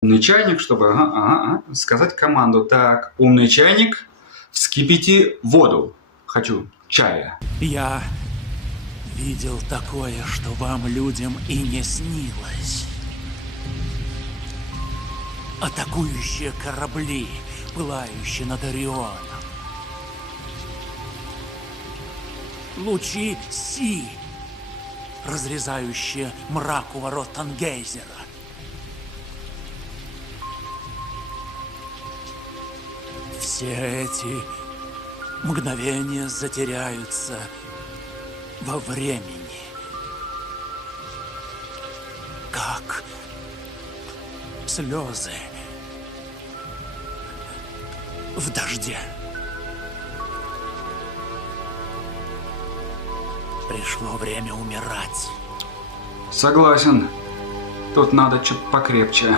Умный чайник, чтобы сказать команду. Так, умный чайник, вскипяти воду. Хочу чая. Я видел такое, что вам, людям, и не снилось. Атакующие корабли, пылающие над Орионом. Лучи Си, разрезающие мрак у ворот Тангейзера. Все эти мгновения затеряются во времени, как слезы в дожде. Пришло время умирать. Согласен. Тут надо чуть покрепче.